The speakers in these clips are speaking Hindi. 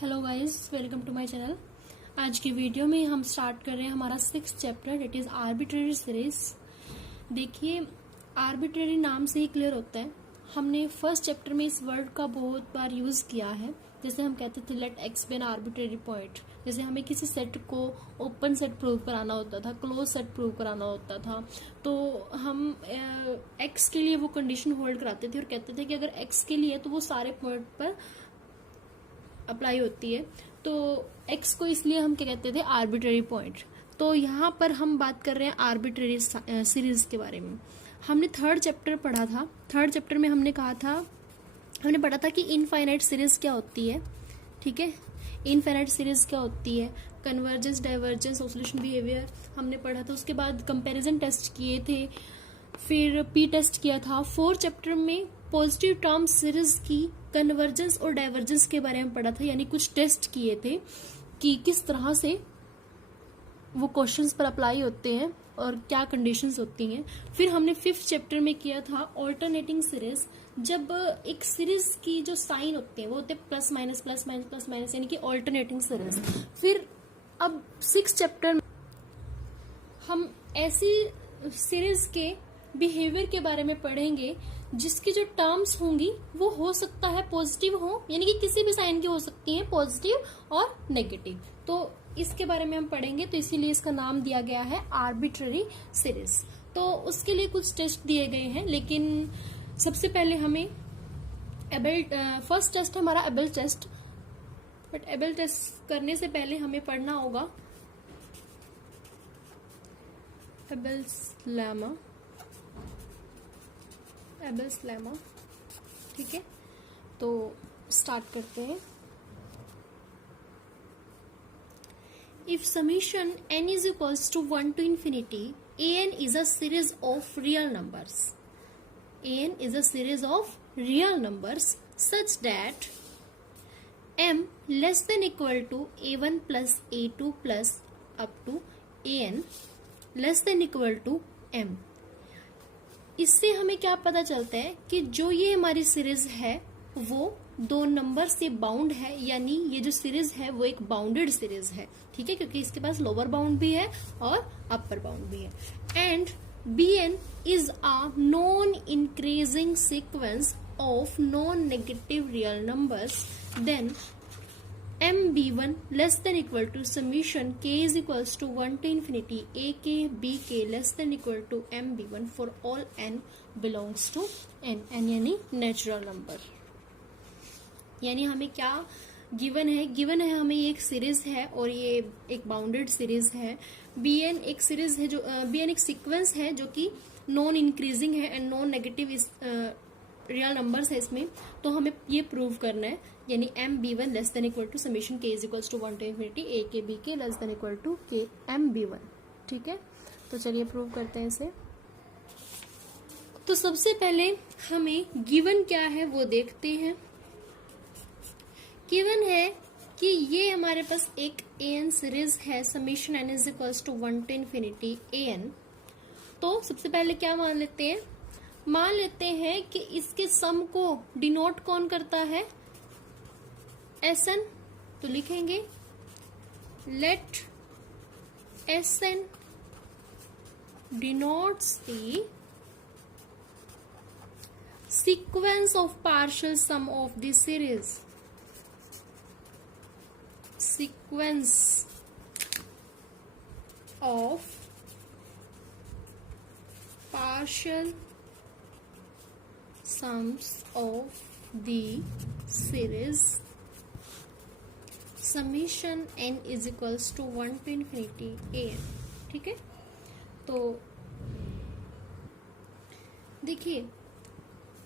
Hello guys, welcome to my channel. आज की वीडियो में हम स्टार्ट कर रहे हैं हमारा 6th chapter, it is arbitrary series. देखिए, आर्बिट्रेरी नाम से ही क्लियर होता है। हमने फर्स्ट चैप्टर में इस वर्ड का बहुत बार यूज़ किया है। जैसे हम कहते थे let x be an arbitrary point. जैसे हमें किसी सेट को ओपन सेट प्रूव कराना होता था, क्लोज सेट प्रूव कराना होता था, तो हम एक्स के लिए वो कंडीशन होल्ड कराते थे और कहते थे कि अगर एक्स के लिए तो वो सारे पॉइंट पर अप्लाई होती है। तो x को इसलिए हम क्या कहते थे, आर्बिट्रेरी पॉइंट। तो यहाँ पर हम बात कर रहे हैं आर्बिट्रेरी सीरीज के बारे में। हमने थर्ड चैप्टर पढ़ा था। थर्ड चैप्टर में हमने पढ़ा था कि इनफाइनाइट सीरीज क्या होती है। ठीक है, इनफाइनाइट सीरीज क्या होती है, कन्वर्जेंस, डाइवर्जेंस, ऑसिलेशन बिहेवियर हमने पढ़ा था। उसके बाद कंपैरिजन टेस्ट किए थे, फिर पी टेस्ट किया था। फोर्थ चैप्टर में पॉजिटिव टर्म सीरीज की कन्वर्जेंस और डाइवर्जेंस के बारे में पढ़ा था, यानी कुछ टेस्ट किए थे कि किस तरह से वो क्वेश्चंस पर अप्लाई होते हैं और क्या कंडीशंस होती हैं। फिर हमने फिफ्थ चैप्टर में किया था ऑल्टरनेटिंग सीरीज। जब एक सीरीज की जो साइन होते हैं वो होते हैं plus minus plus minus plus minus, यानी कि ऑल्टरनेटिंग सीरीज। फिर अब सिक्स्थ चैप्टर में हम ऐसी सीरीज के बिहेवियर के बारे में पढ़ेंगे जिसकी जो टर्म्स होंगी वो हो सकता है पॉजिटिव हो, यानी कि किसी भी साइन की हो सकती है, पॉजिटिव और नेगेटिव। तो इसके बारे में हम पढ़ेंगे, तो इसीलिए इसका नाम दिया गया है आर्बिट्रेरी सीरीज। तो उसके लिए कुछ टेस्ट दिए गए हैं, लेकिन सबसे पहले हमें फर्स्ट टेस्ट हमारा Abel test. But Abel test करने से पहले हमें पढ़ना होगा एबल्स लेमा। ठीक है, तो स्टार्ट करते हैं। If summation n is equals to 1 to infinity, an is a series of real numbers. an is a series of real numbers such that m less than equal to a1 plus a2 plus up to an less than equal to m। इससे हमें क्या पता चलता है कि जो ये हमारी सीरीज है वो दो नंबर से बाउंड है, यानी ये जो सीरीज है वो एक बाउंडेड सीरीज है। ठीक है, क्योंकि इसके पास लोअर बाउंड भी है और अपर बाउंड भी है। And bn is a non increasing sequence of non negative real numbers, then mb1 less than equal to summation k is equals to 1 to infinity ak bk less than equal to mb1 for all n belongs to n यानी नेचुरल नंबर। यानी हमें क्या गिवन है हमें ये एक सीरीज है और ये एक बाउंडेड सीरीज है। bn एक सीरीज है जो bn एक सीक्वेंस है जो कि नॉन इंक्रीजिंग है and non negative real numbers है इसमें। तो हमें ये प्रूव करना है, यानी mb1 less than equal to summation k is equals to 1 to infinity a k b k less than equal to k mb1। ठीक है, तो चलिए प्रूव करते हैं इसे। तो सबसे पहले हमें गिवन क्या है वो देखते हैं। गिवन है कि ये हमारे पास एक an सीरीज है, summation n is equals to 1 to infinity an। तो सबसे पहले क्या मान लेते हैं कि इसके सम को डिनोट कौन करता है, Sn। तो लिखेंगे late Sn denotes the sequence of partial sum of the series। sequence of partial sums of the series summation n is equals to 1 to infinity an। ठीक है, तो देखिए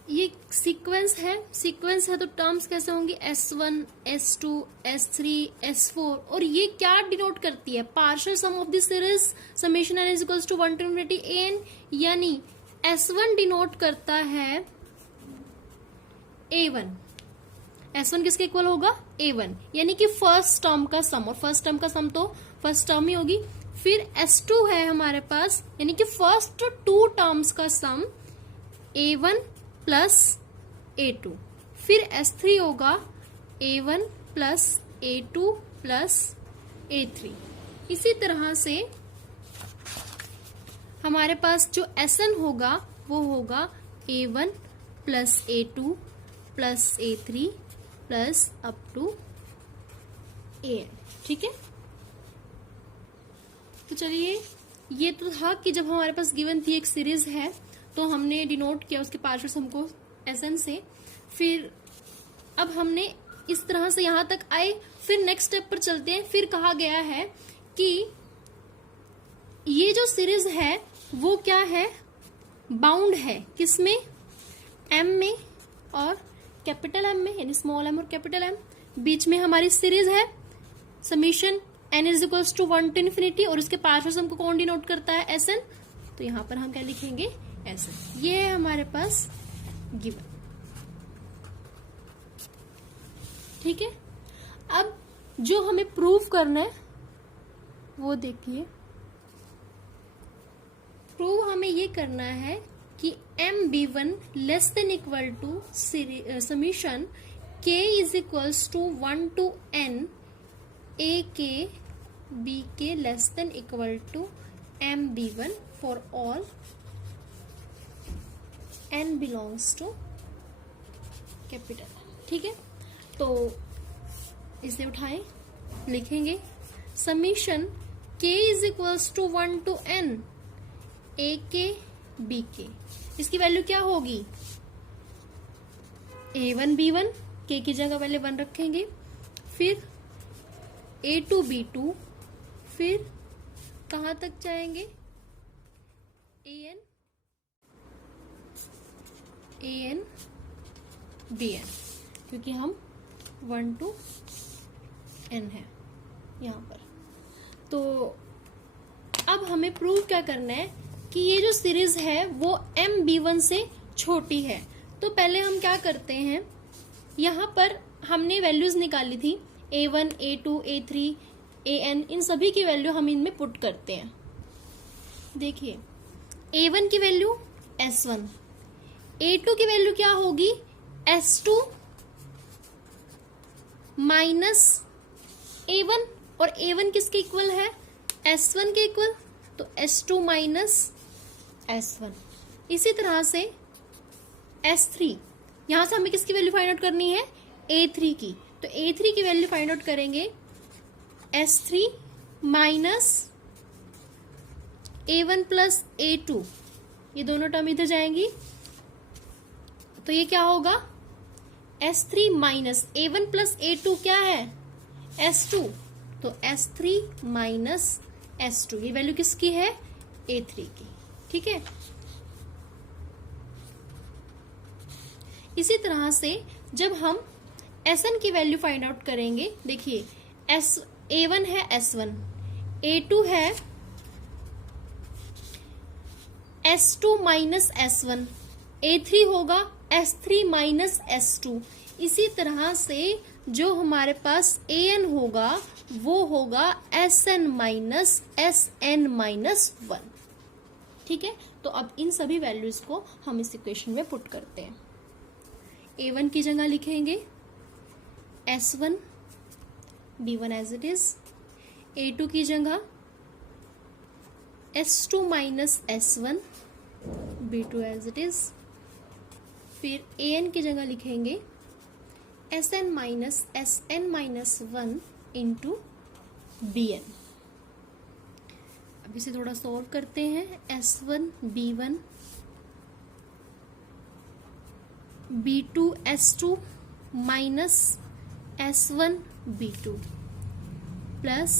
ये सीक्वेंस है तो टर्म्स कैसे होंगी, s1 s2 s3 s4। और ये क्या डिनोट करती है, partial sum of the series summation n is equals to 1 to infinity an, यानी s1 डिनोट करता है a1। S1 किसके इक्वल होगा, A1, यानी कि फर्स्ट टर्म का सम, और फर्स्ट टर्म का सम तो फर्स्ट टर्म ही होगी। फिर S2 है हमारे पास, यानी कि फर्स्ट टू टर्म्स का सम A1 प्लस A2। फिर S3 होगा A1 plus A2 plus A3। इसी तरह से हमारे पास जो Sn होगा वो होगा A1 plus A2 plus A3 plus up to An। ठीक है, तो चलिए, ये तो था कि जब हमारे पास गिवन थी एक सीरीज है तो हमने डिनोट किया उसके पार्शियल्स हमको Sn से। फिर अब हमने इस तरह से यहां तक आए, फिर नेक्स्ट स्टेप पर चलते हैं। फिर कहा गया है कि ये जो सीरीज है वो क्या है, बाउंड है किसमें, M में और कैपिटल M में, यानी स्मॉल m और कैपिटल M। बीच में हमारी सीरीज है summation n is equals to 1 to infinity, और इसके पार्शियल्स हमको कौन डिनोट करता है, Sn। तो यहां पर हम क्या लिखेंगे, Sn। ये है हमारे पास गिवन। ठीक है, अब जो हमें प्रूव करना है वो देखिए। प्रूव हमें ये करना है कि MB1 less than equal to summation K is equals to 1 to N AK BK less than equal to MB1 for all N belongs to capital. ठीक है, तो इसे उठाएं, लिखेंगे summation K is equals to 1 to N AK BK। इसकी वैल्यू क्या होगी, A1 B1, K की जगह पहले 1 रखेंगे, फिर A2 B2, फिर कहां तक जाएंगे, AN BN, क्योंकि हम 1 टू N है यहां पर। तो अब हमें प्रूव क्या करना है कि ये जो सीरीज है वो MB1 से छोटी है। तो पहले हम क्या करते हैं, यहां पर हमने वैल्यूज निकाली थी A1 A2 A3 AN, इन सभी की वैल्यू हम इनमें पुट करते हैं। देखिए, A1 की वैल्यू S1, A2 की वैल्यू क्या होगी, S2 माइनस A1, और A1 किसके इक्वल है, S1 के इक्वल, तो S2 माइनस S1। इसी तरह से S3, यहां से हमें किसकी वैल्यू फाइंड आउट करनी है, A3 की, तो A3 की वैल्यू फाइंड आउट करेंगे S3 minus A1 plus A2, ये दोनों टर्म इधर जाएंगी, तो ये क्या होगा, S3 minus A1 plus A2 क्या है, S2, तो S3 माइनस S2, ये वैल्यू किसकी है, A3 की। ठीक है, इसी तरह से जब हम Sn की वैल्यू फाइंड आउट करेंगे, देखिए A1 है S1, A2 है S2 माइनस S1, A3 होगा S3 माइनस S2। इसी तरह से जो हमारे पास An होगा वो होगा Sn माइनस Sn माइनस 1। ठीक है, तो अब इन सभी वैल्यूज को हम इस इक्वेशन में पुट करते हैं। A1 की जगह लिखेंगे S1 B1 as it is, A2 की जगह S2 minus S1 B2 as it is, फिर An की जगह लिखेंगे Sn minus Sn minus 1 into Bn। अब इसे थोड़ा सॉल्व करते हैं, S1 B1 B2 S2 minus S1 B2 plus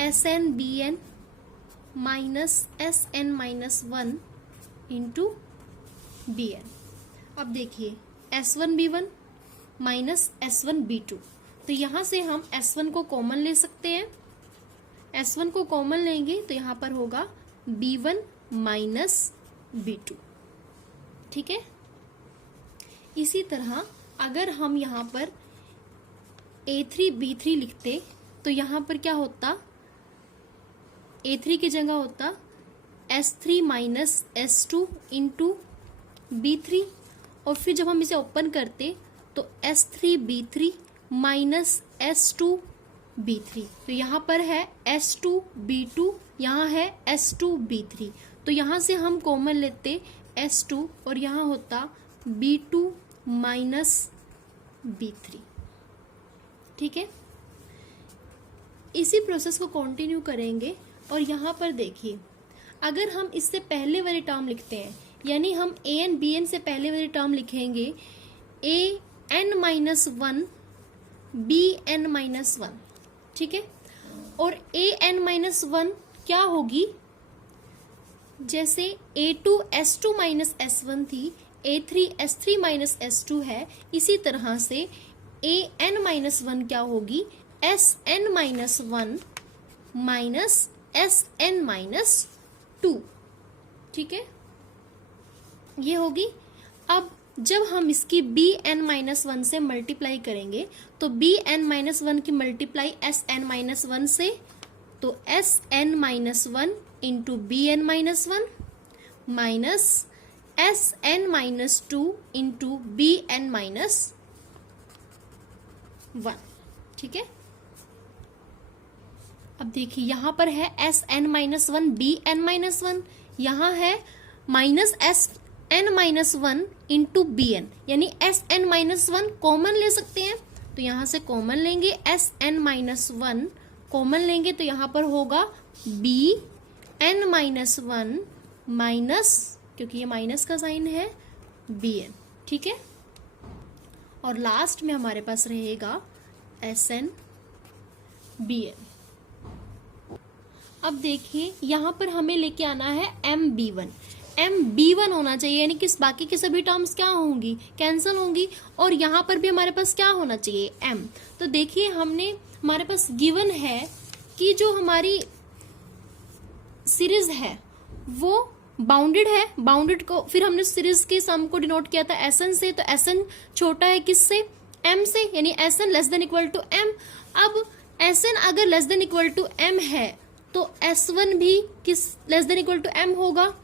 Sn Bn minus Sn minus 1 into Bn। अब देखिए S1 B1 minus S1 B2, तो यहां से हम S1 को कॉमन ले सकते हैं, S1 को कॉमन लेंगे तो यहां पर होगा B1 माइनस B2। ठीक है, इसी तरह अगर हम यहां पर A3 B3 लिखते तो यहां पर क्या होता, A3 की जगह होता S3 minus S2 into B3, और फिर जब हम इसे ओपन करते तो S3 B3 माइनस S2B3। तो यहाँ पर है S2B2, यहाँ है S2B3। तो यहाँ से हम कॉमन लेते S2 और यहाँ होता B2 माइनस B3। ठीक है, इसी प्रोसेस को कंटिन्यू करेंगे। और यहाँ पर देखिए, अगर हम इससे पहले वाली टर्म लिखते हैं, यानी हम an bn से पहले वाली टर्म लिखेंगे an-1 bn-1। ठीक है, और an-1 क्या होगी, जैसे a2 s2 माइनस s1 थी, a3 s3 माइनस s2 है, इसी तरह से an-1 क्या होगी, sn-1 माइनस sn-2। ठीक है, ये होगी। अब जब हम इसकी bn-1 से मल्टीप्लाई करेंगे तो bn-1 की मल्टीप्लाई sn-1 से, तो sn-1 into bn-1 minus sn-2 into bn-1। ठीक है, अब देखिए यहाँ पर है sn-1 bn-1, यहाँ है माइनस sn-1 इंटू bn, यानी sn-1 कॉमन ले सकते हैं। तो यहाँ से कॉमन लेंगे, sn-1 कॉमन लेंगे तो यहाँ पर होगा bn-1 माइनस, क्योंकि ये माइनस का साइन है, bn। ठीक है, और लास्ट में हमारे पास रहेगा sn-bn। अब देखिए यहाँ पर हमें लेके आना है MB1 होना चाहिए, यानी कि बाकी के सभी टर्म्स क्या होंगी, कैंसिल होंगी। और यहाँ पर भी हमारे पास क्या होना चाहिए, M। तो देखिए हमारे पास गिवन है कि जो हमारी सीरीज है वो बाउंडेड है। बाउंडेड को फिर हमने सीरीज के सम को डिनोट किया था SN से, तो SN छोटा है किससे, M से, यानी SN less than equal to M। अब SN अगर less than equal to M है तो S1 भी किस less than equal to M होगा,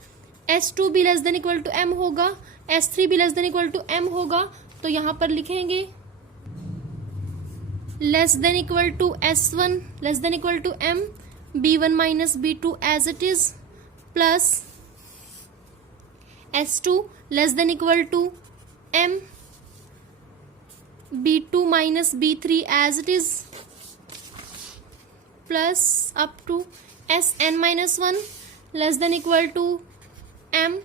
S2 भी less than equal to M होगा, S3 भी less than equal to M होगा। तो यहाँ पर लिखेंगे less than equal to S1 less than equal to M, B1 minus B2 as it is, plus S2 less than equal to M, B2 minus B3 as it is, plus up to Sn-1 less than equal to M,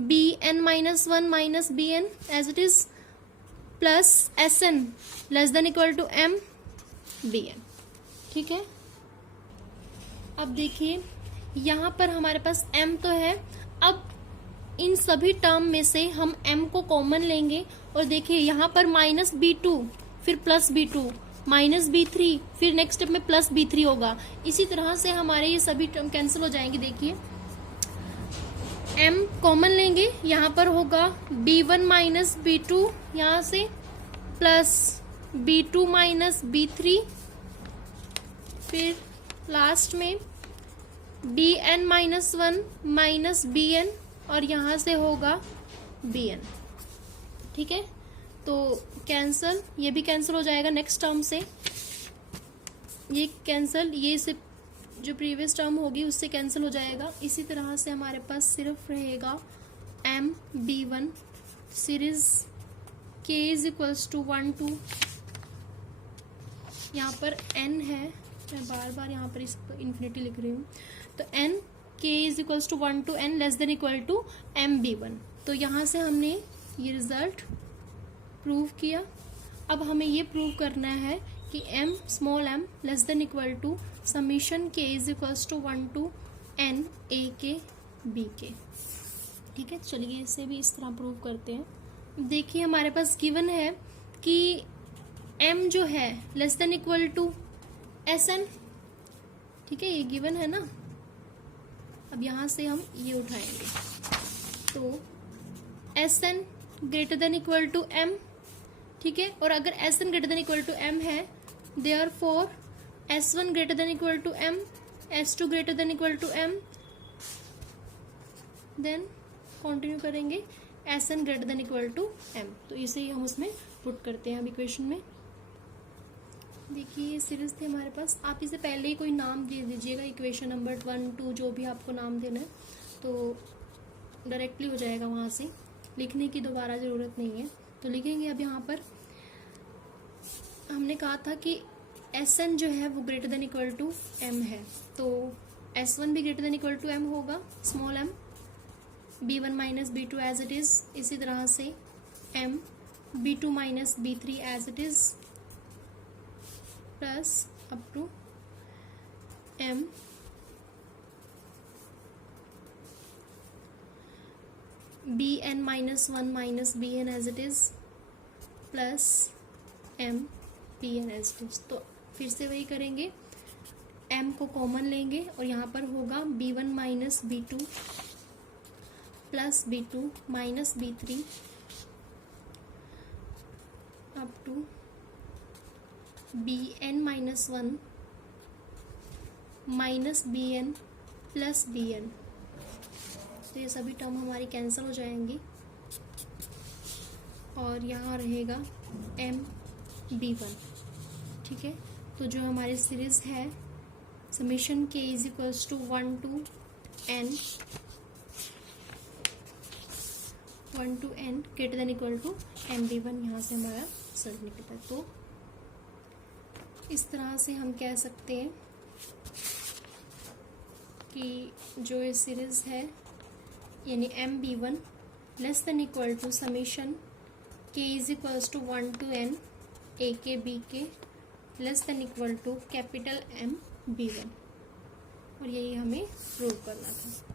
Bn-1 minus Bn as it is, plus Sn less than equal to M, Bn। ठीक है, अब देखिए यहाँ पर हमारे पास M तो है। अब इन सभी टर्म में से हम M को कॉमन लेंगे और देखिए यहाँ पर माइनस B2 फिर प्लस B2 माइनस B3 फिर नेक्स्ट स्टेप में प्लस B3 होगा। इसी तरह से हमारे ये सभी टर्म कैंसिल हो जाएंगे। देखिए M कॉमन लेंगे, यहाँ पर होगा B1 माइनस B2 यहाँ से, प्लस B2 माइनस B3, फिर लास्ट में Bn-1 माइनस Bn और यहाँ से होगा Bn। ठीक है, तो कैंसल, ये भी कैंसिल हो जाएगा नेक्स्ट टर्म से, ये कैंसल, ये से जो प्रीवियस टर्म होगी उससे कैंसिल हो जाएगा। इसी तरह से हमारे पास सिर्फ रहेगा MB1 series K is equals to 1 2, यहाँ पर N है, मैं बार बार यहाँ पर इसको इन्फिनिटी लिख रही हूँ, तो N K is equals to 1 to N less than equal to MB1। तो यहाँ से हमने ये रिजल्ट प्रूव किया। अब हमें ये प्रूव करना है कि M small m less than equal to summation K is equals to 1 to N A K B K। ठीक है, चलिए इसे भी इस तरह प्रूव करते हैं। देखिए हमारे पास गिवन है कि M जो है less than equal to SN। ठीक है, ये गिवन है ना। अब यहाँ से हम ये उठाएंगे, तो SN greater than equal to M। ठीक है, और अगर SN greater than equal to M है, therefore S1 greater than equal to M, S2 greater than equal to M, then continue करेंगे SN greater than equal to M। तो इसे ही हम उसमें पुट करते हैं अब इक्वेशन में। देखिए ये सीरीज थे हमारे पास। आप इसे पहले ही कोई नाम दे दीजिएगा, इक्वेशन नंबर 1, 2 जो भी आपको नाम देना है, तो डायरेक्टली हो जाएगा, वहाँ से लिखने की दोबारा ज़रूरत नहीं है। तो लिखेंगे अब यहाँ पर हमने कहा था कि Sn जो है वो greater than equal to m है, तो S1 भी greater than equal to m होगा, small m, B1 minus B2 as it is, इसी तरह से m B2 minus B3 as it is, plus up to m Bn minus 1 minus Bn as it is, plus m Pn as it is. तो फिर से वही करेंगे, m को कॉमन लेंगे और यहाँ पर होगा B1 minus B2 plus B2 minus B3 up to Bn minus 1 minus Bn plus Bn। तो ये सभी टर्म हमारी कैंसिल हो जाएंगी और यहाँ रहेगा m B1। ठीक है, तो जो हमारी सीरीज है summation k is equals to 1 to n greater than equal to MB1, यहाँ से हमारा रिजल्ट निकलता है। तो इस तरह से हम कह सकते हैं कि जो ये सीरीज है यानी MB1 less than equal to summation k is equals to 1 to n AK BK less than equal to capital M B1, और यही हमें प्रूव करना था।